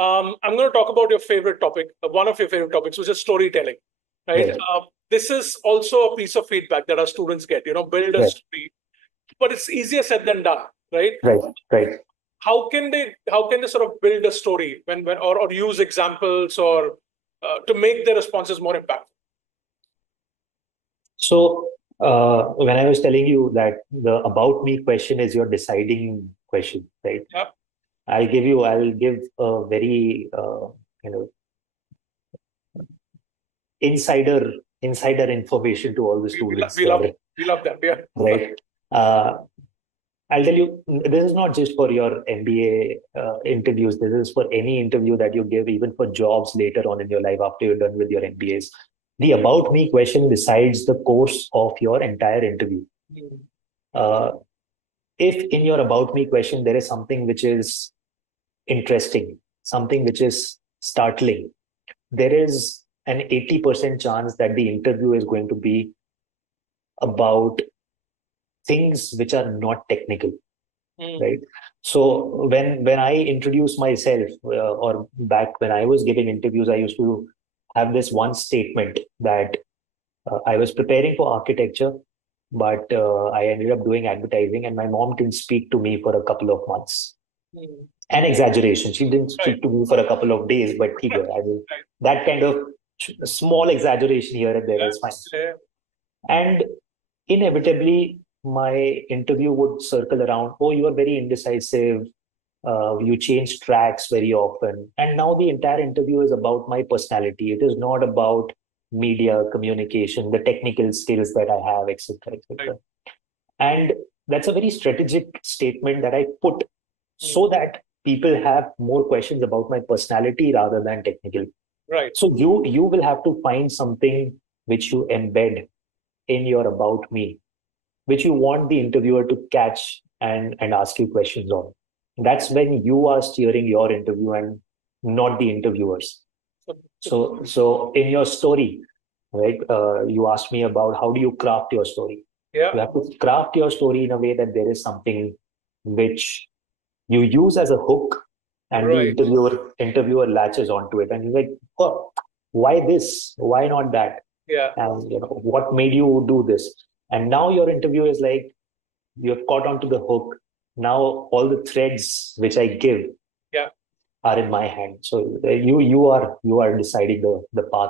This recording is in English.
I'm going to talk about your favorite topic, one of your favorite topics, which is storytelling, right? Right. This is also a piece of feedback that our students get, build a Right. story, but it's easier said than done, right? Right. How can they sort of build a story or use examples or to make their responses more impactful? So when I was telling you that the about me question is your deciding question, right? Yep. I'll give a very insider information to all the students. We love that. Yeah. Right. I'll tell you, this is not just for your MBA interviews. This is for any interview that you give, even for jobs later on in your life after you're done with your MBAs. The about me question decides the course of your entire interview. If in your about me question there is something which is interesting, something which is startling, there is an 80% chance that the interview is going to be about things which are not technical. Right. So when I introduce myself, or back when I was giving interviews, I used to have this one statement that I was preparing for architecture, but I ended up doing advertising, and my mom didn't speak to me for a couple of months. An exaggeration. She didn't speak to me for a couple of days, but I mean, that kind of small exaggeration here and there is fine. And inevitably, my interview would circle around, oh, you are very indecisive, you change tracks very often. And now the entire interview is about my personality. It is not about media, communication, the technical skills that I have, etc., etc. And that's a very strategic statement that I put so that people have more questions about my personality rather than technical. Right. So you will have to find something which you embed in your about me, which you want the interviewer to catch and ask you questions on. That's when you are steering your interview and not the interviewers. So in your story, right, you asked me about how do you craft your story. Yeah. You have to craft your story in a way that there is something which you use as a hook, and the interviewer latches onto it, and he's like, oh, why this? Why not that? Yeah. And what made you do this? And now your interview is like, you're caught onto the hook. Now all the threads which I give are in my hand. So you are deciding the path.